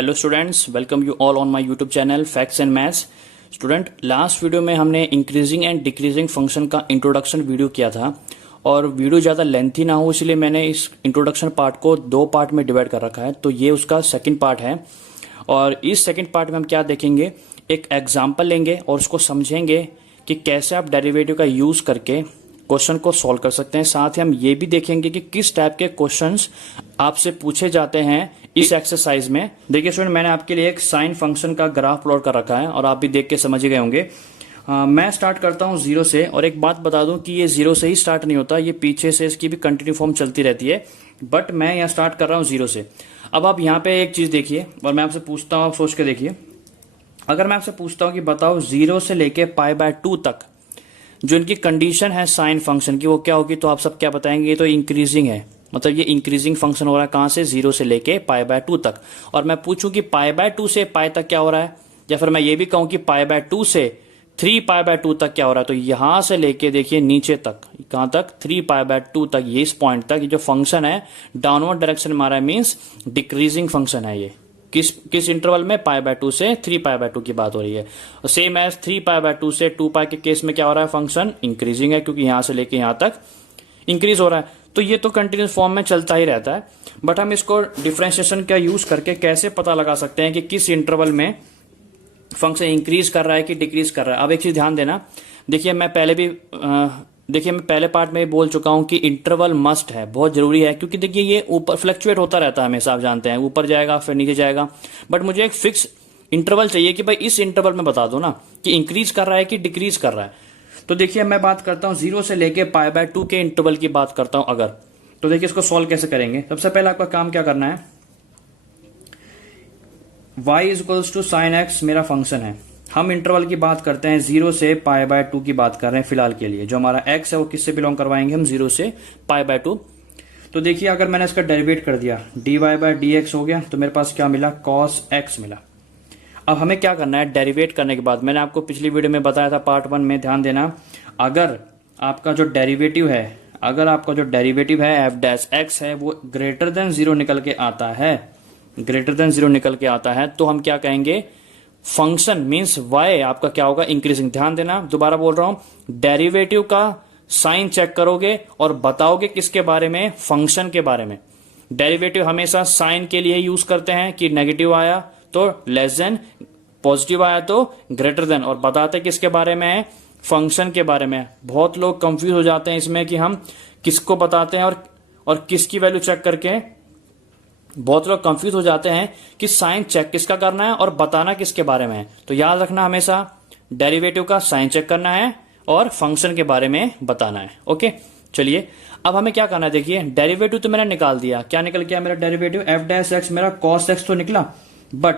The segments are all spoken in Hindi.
Hello students, welcome you all on my YouTube channel facts and maths. Student, last video में हमने इंक्रीजिंग एंड डिक्रीजिंग फंक्शन का इंट्रोडक्शन वीडियो किया था और वीडियो ज़्यादा लेंथी ना हो इसलिए मैंने इस इंट्रोडक्शन पार्ट को दो पार्ट में डिवाइड कर रखा है। तो ये उसका सेकंड पार्ट है और इस सेकंड पार्ट में हम क्या देखेंगे, एक एग्जाम्पल लेंगे और उसको समझेंगे कि कैसे आप डेरिवेटिव का यूज़ करके क्वेश्चन को सॉल्व कर सकते हैं। साथ ही हम ये भी देखेंगे कि किस टाइप के क्वेश्चंस आपसे पूछे जाते हैं इस एक्सरसाइज में। देखिए स्टूडेंट, मैंने आपके लिए एक साइन फंक्शन का ग्राफ प्लॉट कर रखा है और आप भी देख के समझ गए होंगे। मैं स्टार्ट करता हूँ जीरो से और एक बात बता दूं कि ये जीरो से ही स्टार्ट नहीं होता, ये पीछे से इसकी भी कंटिन्यू फॉर्म चलती रहती है, बट मैं यहाँ स्टार्ट कर रहा हूँ जीरो से। अब आप यहाँ पे एक चीज देखिए और मैं आपसे पूछता हूँ, आप सोच के देखिए। अगर मैं आपसे पूछता हूँ कि बताओ जीरो से लेके π/2 तक जो इनकी कंडीशन है साइन फंक्शन की वो क्या होगी, तो आप सब क्या बताएंगे, ये तो इंक्रीजिंग है, मतलब ये इंक्रीजिंग फंक्शन हो रहा है कहां से, जीरो से लेके π/2 तक। और मैं पूछूं कि π/2 से π तक क्या हो रहा है, या फिर मैं ये भी कहूं कि π/2 से 3π/2 तक क्या हो रहा है, तो यहां से लेके देखिए नीचे तक, कहां तक, 3π/2 तक, ये इस पॉइंट तक ये जो फंक्शन है डाउनवर्ड डायरेक्शन में आ रहा है, मीन्स डिक्रीजिंग फंक्शन है। ये किस इंटरवल में, π/2 से 3π/2 की बात हो रही है। सेम एज 3π/2 से 2π के केस में क्या हो रहा है, फंक्शन इंक्रीजिंग है क्योंकि यहां से लेके यहां तक इंक्रीज हो रहा है। तो ये तो कंटिन्यूस फॉर्म में चलता ही रहता है, बट हम इसको डिफरेंशिएशन का यूज करके कैसे पता लगा सकते हैं कि किस इंटरवल में फंक्शन इंक्रीज कर रहा है कि डिक्रीज कर रहा है। अब एक चीज ध्यान देना, देखिए मैं पहले पार्ट में बोल चुका हूं कि इंटरवल मस्ट है, बहुत जरूरी है, क्योंकि देखिए ये ऊपर फ्लक्चुएट होता रहता है हमेशा, आप जानते हैं ऊपर जाएगा फिर नीचे जाएगा, बट मुझे एक फिक्स इंटरवल चाहिए कि भाई इस इंटरवल में बता दो ना कि इंक्रीज कर रहा है कि डिक्रीज कर रहा है। तो देखिए मैं बात करता हूं जीरो से लेके π/2 के इंटरवल की बात करता हूं अगर, तो देखिए इसको सॉल्व कैसे करेंगे। सबसे पहले आपका काम क्या करना है, y equals to sine X मेरा फंक्शन है, हम इंटरवल की बात करते हैं जीरो से π/2 की बात कर रहे हैं फिलहाल के लिए। जो हमारा x है वो किससे बिलोंग करवाएंगे हम, जीरो से π/2। तो देखिए अगर मैंने इसका डेरिवेट कर दिया, dy/dx हो गया, तो मेरे पास क्या मिला, cos x मिला। अब हमें क्या करना है, डेरिवेट करने के बाद, मैंने आपको पिछली वीडियो में बताया था पार्ट 1 में, ध्यान देना, अगर आपका जो डेरिवेटिव है f' है वो ग्रेटर देन जीरो निकल के आता है, तो हम क्या कहेंगे, फंक्शन मींस y आपका क्या होगा, इंक्रीजिंग। ध्यान देना, दोबारा बोल रहा हूं, डेरिवेटिव का साइन चेक करोगे और बताओगे किसके बारे में, फंक्शन के बारे में। डेरिवेटिव हमेशा साइन के लिए यूज करते हैं कि नेगेटिव आया तो लेस देन, पॉजिटिव आया तो ग्रेटर देन, और बताते किसके बारे में है, फंक्शन के बारे में। बहुत लोग कंफ्यूज हो जाते हैं इसमें कि हम किसको बताते हैं और किसकी वैल्यू चेक करके, बहुत लोग कंफ्यूज हो जाते हैं कि साइन चेक किसका करना है और बताना किसके बारे में है। तो याद रखना, हमेशा डेरिवेटिव का साइन चेक करना है और फंक्शन के बारे में बताना है। ओके, चलिए अब हमें क्या करना है, देखिए डेरिवेटिव तो मैंने निकाल दिया, क्या निकल गया मेरा डेरिवेटिव, f' मेरा cos x तो निकला, बट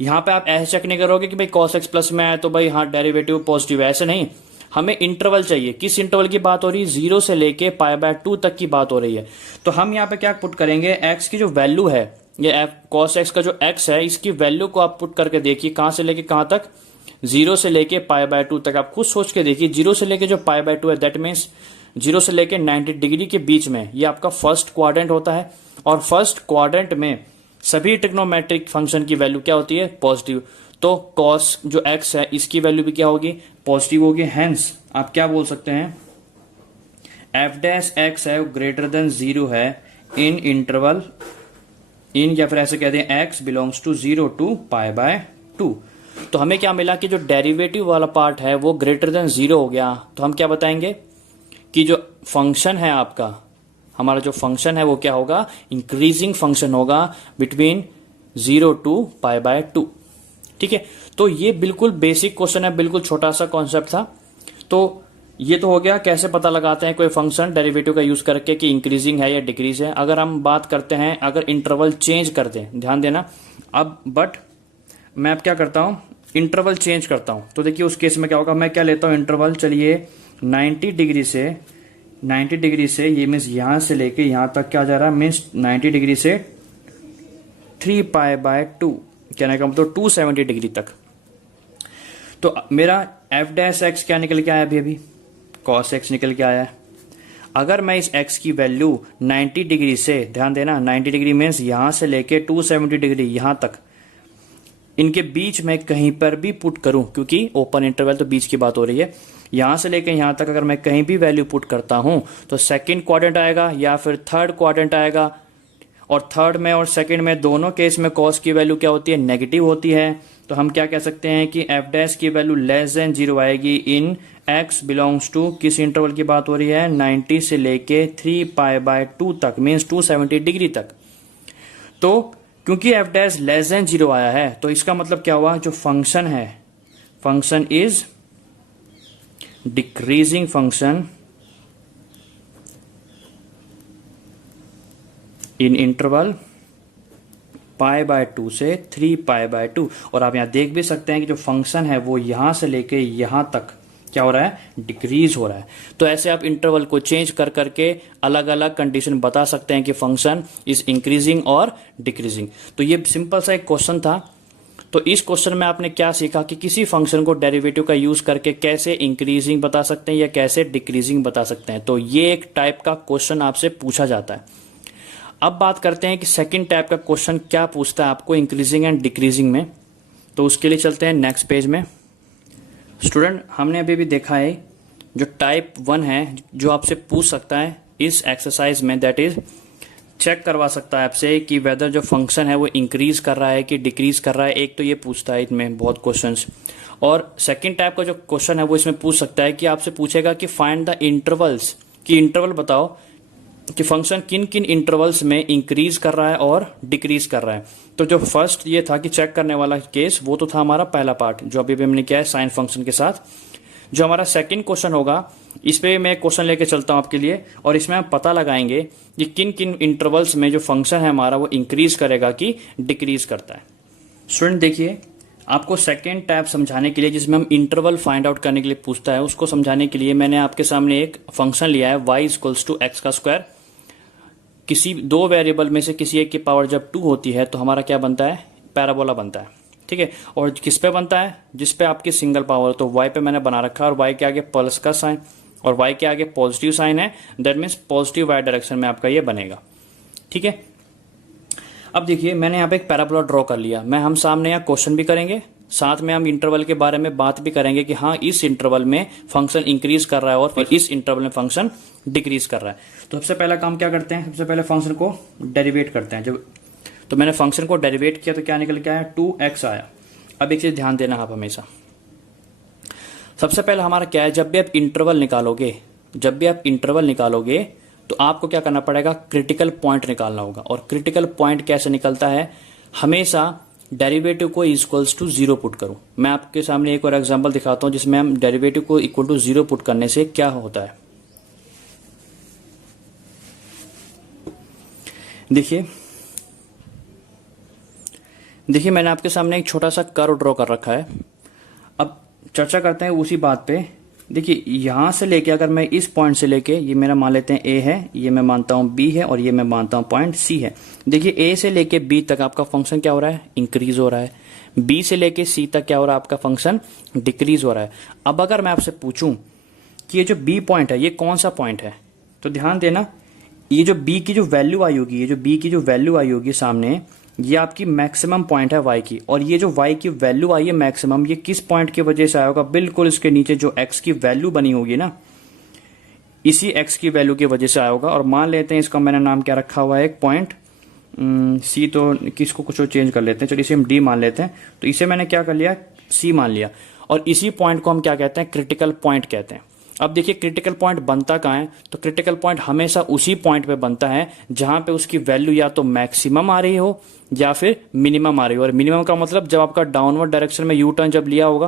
यहां पे आप ऐसे चेक नहीं करोगे कि भाई cos x प्लस में आया तो भाई हाँ डेरिवेटिव पॉजिटिव है, ऐसे नहीं। हमें इंटरवल चाहिए, किस इंटरवल की बात हो रही है, जीरो से लेके π/2 तक की बात हो रही है। तो हम यहाँ पे क्या पुट करेंगे, x की जो वैल्यू है, ये cos x का जो x है, इसकी वैल्यू को आप पुट करके देखिए कहां से लेके कहां तक, जीरो से लेके π/2 तक। आप खुद सोच के देखिए, जीरो से लेके जो π/2 है, दैट मीन्स जीरो से लेके 90 डिग्री के बीच में, ये आपका फर्स्ट क्वाड्रेंट होता है, और फर्स्ट क्वाड्रेंट में सभी ट्रिग्नोमेट्रिक फंक्शन की वैल्यू क्या होती है, पॉजिटिव। तो cos जो x है इसकी वैल्यू भी क्या होगी, पॉजिटिव होगी। हेंस आप क्या बोल सकते हैं, f' है ग्रेटर देन जीरो है इन इंटरवल, या फिर ऐसे कहते हैं x बिलोंग्स टू 0 to π/2। तो हमें क्या मिला कि जो डेरिवेटिव वाला पार्ट है वो ग्रेटर देन जीरो हो गया। तो हम क्या बताएंगे कि जो फंक्शन है आपका, हमारा जो फंक्शन है वो क्या होगा, इंक्रीजिंग फंक्शन होगा बिटवीन 0 to π/2। ठीक है, तो ये बिल्कुल बेसिक क्वेश्चन है, बिल्कुल छोटा सा कॉन्सेप्ट था। तो ये तो हो गया कैसे पता लगाते हैं कोई फंक्शन डेरिवेटिव का यूज करके कि इंक्रीजिंग है या डिक्रीज है। अगर हम बात करते हैं, अगर इंटरवल चेंज कर दें, ध्यान देना, अब बट मैं अब क्या करता हूं, इंटरवल चेंज करता हूं। तो देखिए उस केस में क्या होगा, मैं क्या लेता हूं इंटरवल, चलिए 90 डिग्री से ये मीन्स यहां से लेके यहां तक क्या जा रहा है, मीन्स 90 डिग्री से 3π/2, कहने का मतलब 270 डिग्री तक। तो मेरा f' क्या निकल के आया, अभी cos x निकल के आया है। अगर मैं इस x की वैल्यू 90 डिग्री से, ध्यान देना 90 डिग्री मीन्स यहां से लेके 270 डिग्री यहां तक इनके बीच में कहीं पर भी पुट करूं, क्योंकि ओपन इंटरवल तो बीच की बात हो रही है, यहां से लेकर यहां तक अगर मैं कहीं भी वैल्यू पुट करता हूं तो सेकंड क्वाड्रेंट आएगा या फिर थर्ड क्वाड्रेंट आएगा। और थर्ड में और सेकंड में दोनों केस में कॉस की वैल्यू क्या होती है, नेगेटिव होती है। तो हम क्या कह सकते हैं कि एफ डैश की वैल्यू लेस देन 0 आएगी इन x बिलोंग्स टू, किस इंटरवल की बात हो रही है, 90 से लेके 3π/2 तक, मीन्स 270 डिग्री तक। तो क्योंकि एफ डैश लेस देन 0 आया है तो इसका मतलब क्या हुआ, जो फंक्शन है, function is decreasing function in interval π/2 से 3π/2। और आप यहां देख भी सकते हैं कि जो फंक्शन है वो यहां से लेके यहां तक क्या हो रहा है, डिक्रीज हो रहा है। तो ऐसे आप इंटरवल को चेंज कर करके अलग अलग कंडीशन बता सकते हैं कि फंक्शन इज इंक्रीजिंग और डिक्रीजिंग। तो ये सिंपल सा एक क्वेश्चन था। तो इस क्वेश्चन में आपने क्या सीखा कि किसी फंक्शन को डेरिवेटिव का यूज करके कैसे इंक्रीजिंग बता सकते हैं या कैसे डिक्रीजिंग बता सकते हैं। तो ये एक टाइप का क्वेश्चन आपसे पूछा जाता है। अब बात करते हैं कि सेकंड टाइप का क्वेश्चन क्या पूछता है आपको इंक्रीजिंग एंड डिक्रीजिंग में। तो उसके लिए चलते हैं नेक्स्ट पेज में। स्टूडेंट, हमने अभी भी देखा है जो टाइप 1 है जो आपसे पूछ सकता है इस एक्सरसाइज में, दैट इज चेक करवा सकता है आपसे कि वेदर जो फंक्शन है वो इंक्रीज कर रहा है कि डिक्रीज कर रहा है। एक तो ये पूछता है इसमें बहुत क्वेश्चंस। और सेकंड टाइप का जो क्वेश्चन है वो इसमें पूछ सकता है कि आपसे पूछेगा कि फाइंड द इंटरवल्स, कि इंटरवल बताओ कि फंक्शन किन किन इंटरवल्स में इंक्रीज कर रहा है और डिक्रीज कर रहा है। तो जो फर्स्ट ये था कि चेक करने वाला केस, वो तो था हमारा पहला पार्ट जो अभी हमने किया है साइन फंक्शन के साथ। जो हमारा सेकंड क्वेश्चन होगा इस पे मैं क्वेश्चन लेके चलता हूं आपके लिए, और इसमें हम पता लगाएंगे कि किन किन इंटरवल्स में जो फंक्शन है हमारा वो इंक्रीज करेगा कि डिक्रीज करता है। स्टूडेंट देखिए, आपको सेकेंड टाइप समझाने के लिए जिसमें हम इंटरवल फाइंड आउट करने के लिए पूछता है, उसको समझाने के लिए मैंने आपके सामने एक फंक्शन लिया है y = x²। किसी दो वेरिएबल में से किसी एक की पावर जब 2 होती है तो हमारा क्या बनता है, पैराबोला बनता है। ठीक है, और किस पे बनता है, जिस पे आपकी सिंगल पावर, तो y पे मैंने बना रखा है और y के आगे प्लस का साइन और y के आगे पॉजिटिव साइन है, that means positive y direction में आपका ये बनेगा। ठीक है, अब देखिए मैंने यहाँ पे एक पैराबोला ड्रॉ कर लिया। मैं हम सामने यहाँ क्वेश्चन भी करेंगे, साथ में हम इंटरवल के बारे में बात भी करेंगे कि हाँ इस इंटरवल में फंक्शन इंक्रीज कर रहा है और फिर इस इंटरवल में फंक्शन डिक्रीज कर रहा है। तो सबसे पहला काम क्या करते हैं, सबसे पहले फंक्शन को डेरिवेट करते हैं। जब तो मैंने फंक्शन को डेरिवेट किया तो क्या निकल के आया, 2x आया। अब एक चीज ध्यान देना आप हमेशा, सबसे पहले हमारा क्या है, जब भी आप इंटरवल निकालोगे तो आपको क्या करना पड़ेगा, क्रिटिकल पॉइंट निकालना होगा। और क्रिटिकल पॉइंट कैसे निकलता है, हमेशा डेरिवेटिव को इक्वल्स टू 0 पुट करो। मैं आपके सामने एक और एग्जांपल दिखाता हूं जिसमें हम डेरिवेटिव को इक्वल टू 0 पुट करने से क्या होता है। देखिए मैंने आपके सामने एक छोटा सा कर्व ड्रॉ कर रखा है। अब चर्चा करते हैं उसी बात पे। देखिए यहां से लेके अगर मैं इस पॉइंट से लेके, ये मेरा मान लेते हैं A है, ये मैं मानता हूं B है और ये मैं मानता हूं पॉइंट C है। देखिए A से लेके B तक आपका फंक्शन क्या हो रहा है, इंक्रीज हो रहा है। B से लेके C तक क्या हो रहा है, आपका फंक्शन डिक्रीज हो रहा है। अब अगर मैं आपसे पूछूं कि ये जो B पॉइंट है ये कौन सा पॉइंट है, तो ध्यान देना, ये जो B की जो वैल्यू आई होगी, ये जो B की जो वैल्यू आई होगी सामने, ये आपकी मैक्सिमम पॉइंट है y की। और ये जो y की वैल्यू आई है मैक्सिमम, ये किस पॉइंट की वजह से आया होगा, बिल्कुल इसके नीचे जो x की वैल्यू बनी होगी ना, इसी x की वैल्यू की वजह से आया होगा। और मान लेते हैं इसका मैंने नाम क्या रखा हुआ है, एक पॉइंट C, तो किसको कुछ चेंज कर लेते हैं, चलिए इसे हम D मान लेते हैं। तो इसे मैंने क्या कर लिया, C मान लिया। और इसी पॉइंट को हम क्या कहते हैं, क्रिटिकल पॉइंट कहते हैं। अब देखिए क्रिटिकल पॉइंट बनता कहाँ है, तो क्रिटिकल पॉइंट हमेशा उसी पॉइंट पे बनता है जहां पे उसकी वैल्यू या तो मैक्सिमम आ रही हो या फिर मिनिमम आ रही हो। और मिनिमम का मतलब जब आपका डाउनवर्ड डायरेक्शन में यू टर्न जब लिया होगा,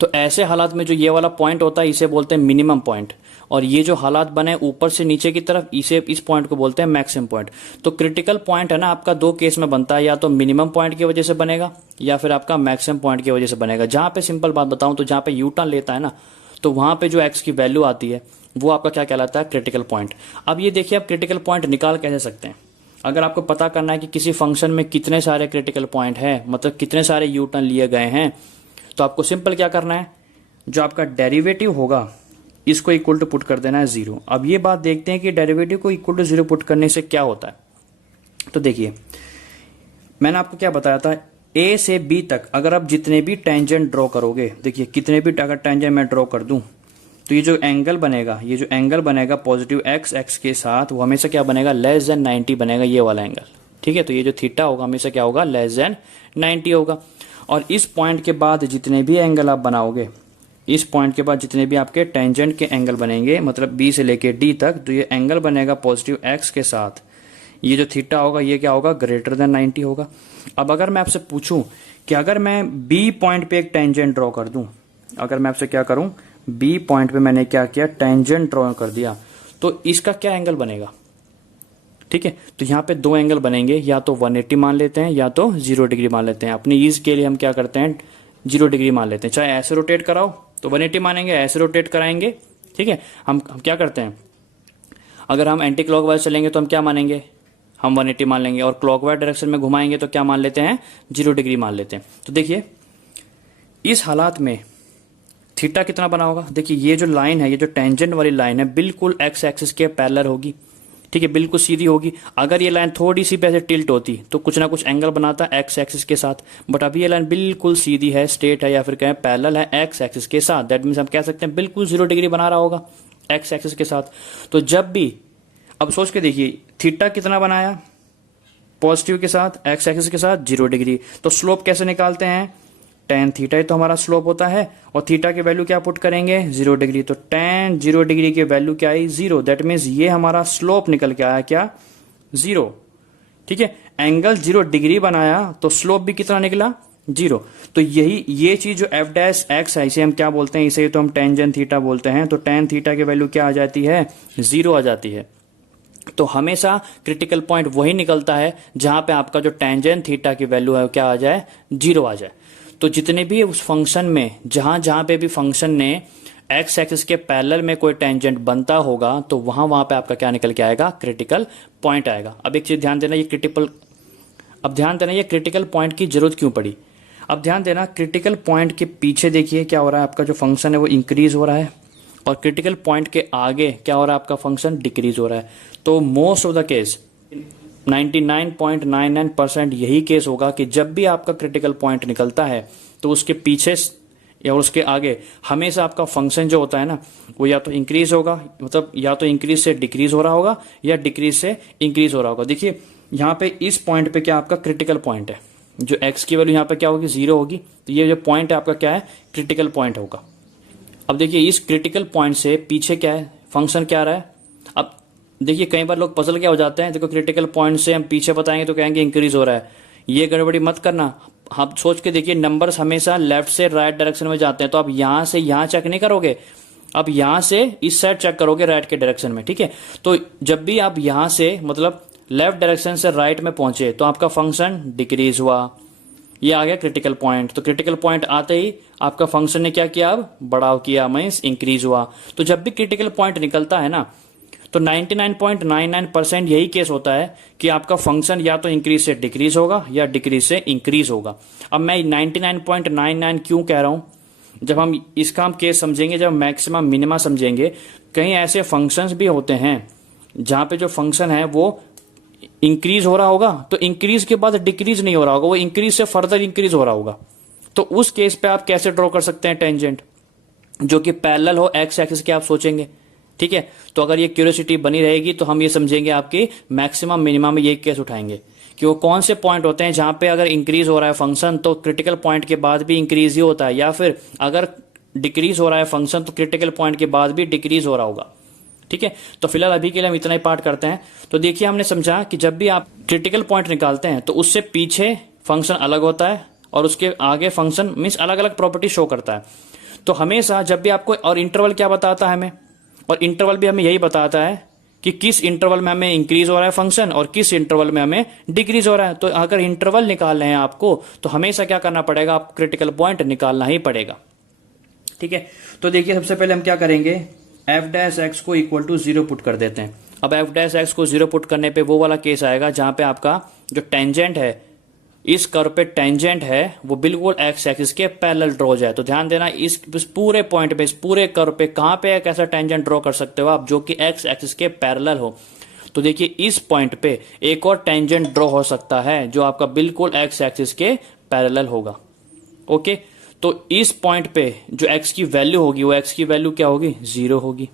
तो ऐसे हालात में जो ये वाला पॉइंट होता है इसे बोलते हैं मिनिमम पॉइंट। और ये जो हालात बने ऊपर से नीचे की तरफ, इस पॉइंट को बोलते हैं मैक्सिमम पॉइंट। तो क्रिटिकल पॉइंट है ना आपका दो केस में बनता है, या तो मिनिमम पॉइंट की वजह से बनेगा या फिर आपका मैक्सिमम पॉइंट की वजह से बनेगा। जहां पे सिंपल बात बताऊं तो जहां पे यू टर्न लेता है ना, तो वहां पे जो x की वैल्यू आती है वो आपका क्या कहलाता है, क्रिटिकल पॉइंट। अब ये देखिए आप क्रिटिकल पॉइंट निकाल कैसे सकते हैं। अगर आपको पता करना है कि किसी फंक्शन में कितने सारे क्रिटिकल पॉइंट है, मतलब कितने सारे यू टर्न लिए गए हैं, तो आपको सिंपल क्या करना है, जो आपका डेरिवेटिव होगा इसको इक्वल टू पुट कर देना है 0। अब ये बात देखते हैं कि डेरिवेटिव को इक्वल टू 0 पुट करने से क्या होता है। तो देखिए मैंने आपको क्या बताया था, ए से बी तक अगर आप जितने भी टेंजेंट ड्रॉ करोगे, देखिए कितने भी अगर टेंजेंट मैं ड्रॉ कर दूं तो ये जो एंगल बनेगा, ये जो एंगल बनेगा पॉजिटिव एक्स एक्स के साथ, वो हमेशा क्या बनेगा, लेस देन 90 बनेगा, ये वाला एंगल। ठीक है, तो ये जो थीटा होगा हमेशा क्या होगा, लेस देन 90 होगा। और इस पॉइंट के बाद जितने भी एंगल आप बनाओगे, इस पॉइंट के बाद जितने भी आपके टेंजेंट के एंगल बनेंगे, मतलब बी से लेके डी तक, तो ये एंगल बनेगा पॉजिटिव एक्स के साथ, ये जो थीटा होगा ये क्या होगा, ग्रेटर देन 90 होगा। अब अगर मैं आपसे पूछूं कि अगर मैं बी पॉइंट पे एक टेंजेंट ड्रॉ कर दूं, अगर मैं आपसे क्या करूं, बी पॉइंट पे मैंने क्या किया, टेंजेंट ड्रॉ कर दिया, तो इसका क्या एंगल बनेगा। ठीक है, तो यहाँ पे दो एंगल बनेंगे, या तो 180 मान लेते हैं या तो 0 डिग्री मान लेते हैं। अपनी ईज के लिए हम क्या करते हैं, 0 डिग्री मान लेते हैं। चाहे ऐसे रोटेट कराओ तो 180 मानेंगे, ऐसे रोटेट कराएंगे। ठीक है, हम क्या करते हैं, अगर हम एंटी क्लॉकवाइज चलेंगे तो हम क्या मानेंगे, हम 180 मान लेंगे, और क्लॉकवाइज डायरेक्शन में घुमाएंगे तो क्या मान लेते हैं, 0 डिग्री मान लेते हैं। तो देखिए इस हालात में थीटा कितना बना होगा, देखिए ये जो लाइन है, ये जो टेंजेंट वाली लाइन है, बिल्कुल एक्स एक्सिस के पैरेलल होगी। ठीक है, बिल्कुल सीधी होगी। अगर ये लाइन थोड़ी सी पैसे टिल्ट होती तो कुछ ना कुछ एंगल बनाता एक्स एक्सिस के साथ, बट अभी ये लाइन बिल्कुल सीधी है, स्ट्रेट है, या फिर कहें पैरेलल है एक्स एक्सिस के साथ। दैट मीन्स हम कह सकते हैं बिल्कुल 0 डिग्री बना रहा होगा एक्स एक्सिस के साथ। तो जब भी, अब सोच के देखिए, थीटा कितना बनाया पॉजिटिव के साथ, एक्स एक्सिस के साथ 0 डिग्री, तो स्लोप कैसे निकालते हैं, टेन थीटा ही तो हमारा स्लोप होता है, और थीटा की वैल्यू क्या पुट करेंगे, 0 डिग्री, तो टेन 0 डिग्री की वैल्यू क्या आई, 0। दैट मीन्स ये हमारा स्लोप निकल के आया क्या, 0। ठीक है, एंगल 0 डिग्री बनाया तो स्लोप भी कितना निकला, 0। तो यही ये चीज जो एफ डैश एक्स है, इसे हम क्या बोलते हैं, इसे तो हम टेंजेंट थीटा बोलते हैं। तो टेन थीटा की वैल्यू क्या आ जाती है, 0 आ जाती है। तो हमेशा क्रिटिकल पॉइंट वही निकलता है जहां पे आपका जो टेंजेंट थीटा की वैल्यू है क्या आ जाए, 0 आ जाए। तो जितने भी उस फंक्शन में, जहां जहां पे भी फंक्शन ने एक्स एक्सिस के पैरेलल में कोई टेंजेंट बनता होगा, तो वहां वहां पे आपका क्या निकल के आएगा, क्रिटिकल पॉइंट आएगा। अब एक चीज ध्यान देना, ये क्रिटिकल पॉइंट की जरूरत क्यों पड़ी। अब ध्यान देना, क्रिटिकल पॉइंट के पीछे देखिए क्या हो रहा है, आपका जो फंक्शन है वो इंक्रीज हो रहा है, और क्रिटिकल पॉइंट के आगे क्या हो रहा है, आपका फंक्शन डिक्रीज हो रहा है। तो मोस्ट ऑफ द केस 99.99% यही केस होगा कि जब भी आपका क्रिटिकल पॉइंट निकलता है तो उसके पीछे या उसके आगे हमेशा आपका फंक्शन जो होता है ना, वो या तो इंक्रीज होगा, मतलब या तो इंक्रीज से डिक्रीज हो रहा होगा, या डिक्रीज से इंक्रीज हो रहा होगा। देखिए यहाँ पे इस पॉइंट पे क्या आपका क्रिटिकल पॉइंट है, जो एक्स की वैल्यू यहाँ पे क्या होगी, 0 होगी, तो ये जो पॉइंट है आपका क्या है, क्रिटिकल पॉइंट होगा। अब देखिए इस क्रिटिकल पॉइंट से पीछे क्या है, फंक्शन क्या आ रहा है। अब देखिए कई बार लोग पजल क्या हो जाते हैं, देखो क्रिटिकल पॉइंट से हम पीछे बताएंगे तो कहेंगे इंक्रीज हो रहा है, ये गड़बड़ी मत करना। आप सोच के देखिए, नंबर्स हमेशा लेफ्ट से राइट डायरेक्शन में जाते हैं, तो आप यहां से यहां चेक नहीं करोगे, अब यहां से इस साइड चेक करोगे राइट के डायरेक्शन में। ठीक है, तो जब भी आप यहां से मतलब लेफ्ट डायरेक्शन से राइट में पहुंचे तो आपका फंक्शन डिक्रीज हुआ, ये आ गया क्रिटिकल पॉइंट। तो क्रिटिकल पॉइंट आते ही आपका फंक्शन ने क्या किया, अब बढ़ाव किया, मीन्स इंक्रीज हुआ। तो जब भी क्रिटिकल पॉइंट निकलता है ना, तो 99.99% यही केस होता है कि आपका फंक्शन या तो इंक्रीज से डिक्रीज होगा या डिक्रीज से इंक्रीज होगा। अब मैं 99.99 क्यों कह रहा हूं, जब हम इसका हम केस समझेंगे, जब मैक्सिमम मिनिमा समझेंगे, कहीं ऐसे फंक्शंस भी होते हैं जहां पे जो फंक्शन है वो इंक्रीज हो रहा होगा, तो इंक्रीज के बाद डिक्रीज नहीं हो रहा होगा, वो इंक्रीज से फर्दर इंक्रीज हो रहा होगा। तो उस केस पे आप कैसे ड्रॉ कर सकते हैं टेंजेंट, जो कि पैरेलल हो एक्स एक्सिस के, आप सोचेंगे। ठीक है, तो अगर ये क्यूरियोसिटी बनी रहेगी तो हम ये समझेंगे आपकी मैक्सिमम मिनिमम में ये केस उठाएंगे कि वो कौन से पॉइंट होते हैं जहां पे अगर इंक्रीज हो रहा है फंक्शन तो क्रिटिकल पॉइंट के बाद भी इंक्रीज ही होता है, या फिर अगर डिक्रीज हो रहा है फंक्शन तो क्रिटिकल पॉइंट के बाद भी डिक्रीज हो रहा होगा। ठीक है, तो फिलहाल अभी के लिए हम इतना ही पार्ट करते हैं। तो देखिए हमने समझा कि जब भी आप क्रिटिकल पॉइंट निकालते हैं तो उससे पीछे फंक्शन अलग होता है और उसके आगे फंक्शन मीन्स अलग अलग प्रॉपर्टी शो करता है। तो हमेशा जब भी आपको, और इंटरवल क्या बताता है हमें, और इंटरवल भी हमें यही बताता है कि किस इंटरवल में हमें इंक्रीज हो रहा है फंक्शन और किस इंटरवल में हमें डिक्रीज हो रहा है। तो अगर इंटरवल निकाल रहे हैं आपको तो हमेशा क्या करना पड़ेगा, आप क्रिटिकल पॉइंट निकालना ही पड़ेगा। ठीक है, तो देखिए सबसे पहले हम क्या करेंगे, एफ डैश एक्स को इक्वल टू 0 पुट कर देते हैं। अब एफ डैश एक्स को 0 पुट करने पे वो वाला केस आएगा जहां पे आपका जो टेंजेंट है, इस कर्व पे टेंजेंट है वो बिल्कुल एक्स एक्सिस के पैरेलल ड्रॉ जाए। तो ध्यान देना, इस पूरे पॉइंट पे, इस पूरे कर्व पे कहां पे एक ऐसा टेंजेंट ड्रॉ कर सकते हो आप जो कि एक्स एक्सिस के पैरेलल हो। तो देखिए इस पॉइंट पे एक और टेंजेंट ड्रॉ हो सकता है जो आपका बिल्कुल एक्स एक्सिस के पैरेलल होगा। ओके, तो इस पॉइंट पे जो x की वैल्यू होगी वो x की वैल्यू क्या होगी, 0 होगी,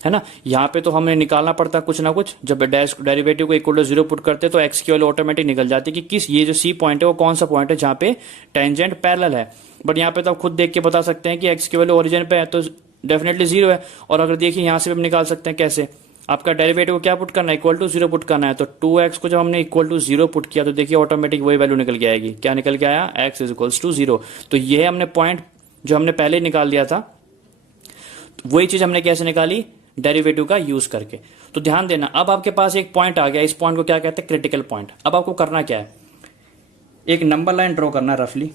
है ना। यहाँ पे तो हमें निकालना पड़ता कुछ ना कुछ, जब डैश डेरिवेटिव को इक्वल टू 0 पुट करते तो x की वैल्यू ऑटोमेटिक निकल जाती है कि किस, ये जो C पॉइंट है वो कौन सा पॉइंट है जहाँ पे टेंजेंट पैरेलल है। बट यहाँ पे तो आप खुद देख के बता सकते हैं कि x की वैल्यू ओरिजिन पे है तो डेफिनेटली 0 है। और अगर देखिए यहाँ से भी हम निकाल सकते हैं कैसे, आपका डेरिवेटिव को क्या पुट करना है, इक्वल टू 0 पुट करना है। तो 2x को जब हमने इक्वल टू 0 पुट किया तो देखिए ऑटोमेटिक वही वैल्यू निकल के आएगी। क्या निकल के आया, x इज इक्वल्स टू 0। तो ये हमने पॉइंट जो हमने पहले निकाल दिया था, वही चीज हमने कैसे निकाली, डेरिवेटिव का यूज करके। तो ध्यान देना, अब आपके पास एक पॉइंट आ गया, इस पॉइंट को क्या कहते हैं, क्रिटिकल पॉइंट। अब आपको करना क्या है, एक नंबर लाइन ड्रॉ करना रफली,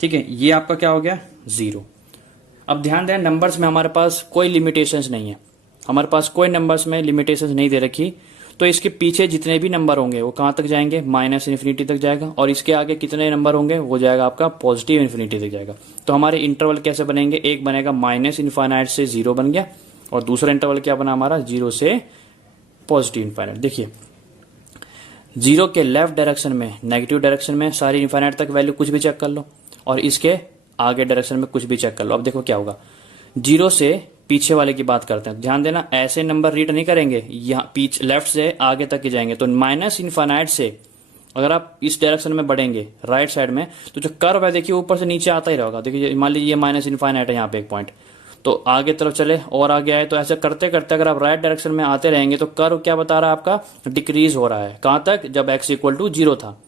ठीक है। ये आपका क्या हो गया, 0। अब ध्यान दें, नंबर्स में हमारे पास कोई लिमिटेशंस नहीं है, हमारे पास कोई नंबर्स में लिमिटेशंस नहीं दे रखी। तो इसके पीछे जितने भी नंबर होंगे वो कहां तक जाएंगे, माइनस इन्फिनिटी तक जाएगा। और इसके आगे कितने नंबर होंगे, वो जाएगा आपका पॉजिटिव इन्फिनिटी तक जाएगा। तो हमारे इंटरवल कैसे बनेंगे, एक बनेगा माइनस इनफाइनाइट से 0 बन गया, और दूसरा इंटरवल क्या बना हमारा, 0 से पॉजिटिव इनफाइनाइट। देखिए 0 के लेफ्ट डायरेक्शन में, नेगेटिव डायरेक्शन में सारी इनफाइनाइट तक वैल्यू कुछ भी चेक कर लो, और इसके आगे डायरेक्शन में कुछ भी चेक कर लो। अब देखो क्या होगा, 0 से पीछे वाले की बात करते हैं। ध्यान देना, ऐसे नंबर रीड नहीं करेंगे, यहाँ पीछे लेफ्ट से आगे तक ही जाएंगे। तो माइनस इनफाइनाइट से अगर आप इस डायरेक्शन में बढ़ेंगे राइट साइड में, तो जो कर्व है देखिए ऊपर से नीचे आता ही रहेगा। देखिए मान लीजिए ये माइनस इनफाइनाइट है यहाँ पे एक पॉइंट, तो आगे तरफ चले और आगे आए, तो ऐसे करते करते अगर आप राइट डायरेक्शन में आते रहेंगे तो कर्व क्या बता रहा है आपका, डिक्रीज हो रहा है। कहां तक, जब x इक्वल टू 0 था।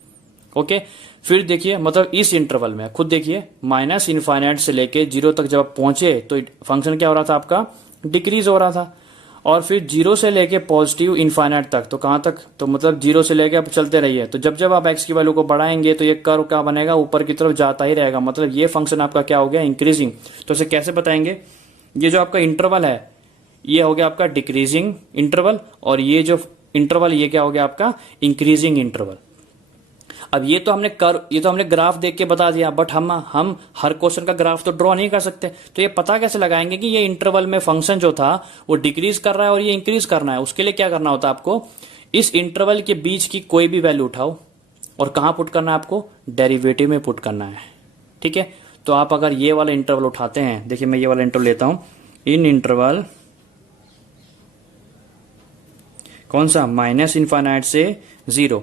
ओके, फिर देखिए मतलब इस इंटरवल में खुद देखिए, माइनस इनफाइनाइट से लेके 0 तक जब आप पहुंचे तो फंक्शन क्या हो रहा था आपका, डिक्रीज हो रहा था। और फिर 0 से लेके पॉजिटिव इनफाइनाइट तक, तो कहां तक, तो मतलब 0 से लेके आप चलते रहिए। तो जब जब आप x की वैल्यू को बढ़ाएंगे तो ये कर्व क्या बनेगा, ऊपर की तरफ जाता ही रहेगा। मतलब ये फंक्शन आपका क्या हो गया, इंक्रीजिंग। तो इसे कैसे बताएंगे, ये जो आपका इंटरवल है ये हो गया आपका डिक्रीजिंग इंटरवल, और ये जो इंटरवल ये क्या हो गया आपका, इंक्रीजिंग इंटरवल। अब ये तो हमने ग्राफ देख के बता दिया, बट हम हर क्वेश्चन का ग्राफ तो ड्रॉ नहीं कर सकते। तो ये पता कैसे लगाएंगे कि ये इंटरवल में फंक्शन जो था वो डिक्रीज कर रहा है और ये इंक्रीज करना है। उसके लिए क्या करना होता है आपको, इस इंटरवल के बीच की कोई भी वैल्यू उठाओ और कहां पुट करना है आपको, डेरिवेटिव में पुट करना है, ठीक है। तो आप अगर ये वाला इंटरवल उठाते हैं, देखिए मैं ये वाला इंटरवल लेता हूं, इन इंटरवल कौन सा, माइनस इनफाइनाइट से 0,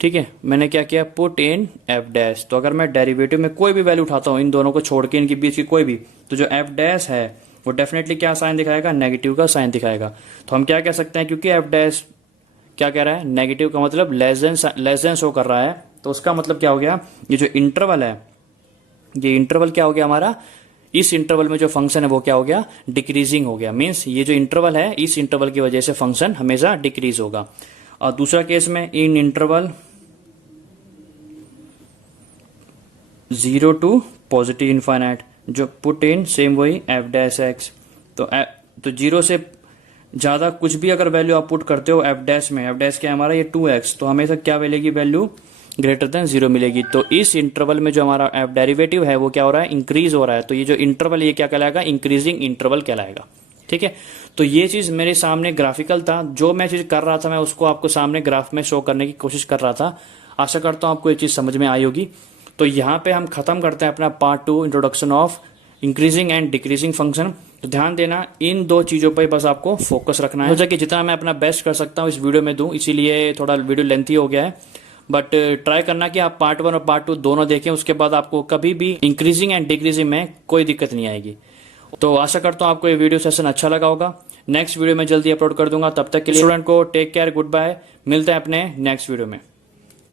ठीक है। मैंने क्या किया, पुट इन एफ डैश। तो अगर मैं डेरिवेटिव में कोई भी वैल्यू उठाता हूं, इन दोनों को छोड़ के इनके बीच की कोई भी, तो जो एफ डैश है वो डेफिनेटली क्या साइन दिखाएगा, नेगेटिव का साइन दिखाएगा। तो हम क्या कह सकते हैं, क्योंकि एफ डैश क्या कह रहा है, नेगेटिव का मतलब लेस देन शो कर रहा है, तो उसका मतलब क्या हो गया, ये जो इंटरवल है, ये इंटरवल क्या हो गया हमारा, इस इंटरवल में जो फंक्शन है वो क्या हो गया, डिक्रीजिंग हो गया। मीन्स ये जो इंटरवल है, इस इंटरवल की वजह से फंक्शन हमेशा डिक्रीज होगा। और दूसरा केस में in interval 0 to positive infinite, जो पुट इन सेम वही एफ डैश एक्स। तो 0 से ज्यादा कुछ भी अगर वैल्यू आप पुट करते हो एफ डैश में, एफ डैश क्या है हमारा, ये 2x, तो हमेशा क्या मिलेगी, वैल्यू ग्रेटर देन 0 मिलेगी। तो इस इंटरवल में जो हमारा एफ डेरिवेटिव है वो क्या हो रहा है, इंक्रीज हो रहा है। तो ये जो इंटरवल ये क्या कहलाएगा, इंक्रीजिंग इंटरवल कहलाएगा, ठीक है। तो ये चीज मेरे सामने ग्राफिकल था, जो मैं चीज कर रहा था मैं उसको आपको सामने ग्राफ में शो करने की कोशिश कर रहा था। आशा करता हूं आपको ये चीज समझ में आई होगी। तो यहाँ पे हम खत्म करते हैं अपना part 2, introduction of increasing and decreasing function. तो ध्यान देना, इन दो चीजों पर बस आपको फोकस रखना है। हो सके जितना मैं अपना बेस्ट कर सकता हूँ इस वीडियो में दूं, इसीलिए थोड़ा वीडियो लेंथी हो गया है, बट ट्राई करना कि आप पार्ट 1 और पार्ट 2 दोनों देखें, उसके बाद आपको कभी भी इंक्रीजिंग एंड डिक्रीजिंग में कोई दिक्कत नहीं आएगी। तो आशा करता हूँ आपको ये वीडियो सेशन अच्छा लगा होगा। नेक्स्ट वीडियो में जल्दी अपलोड कर दूंगा, तब तक के लिए स्टूडेंट को टेक केयर, गुड बाय, मिलते हैं अपने नेक्स्ट वीडियो में।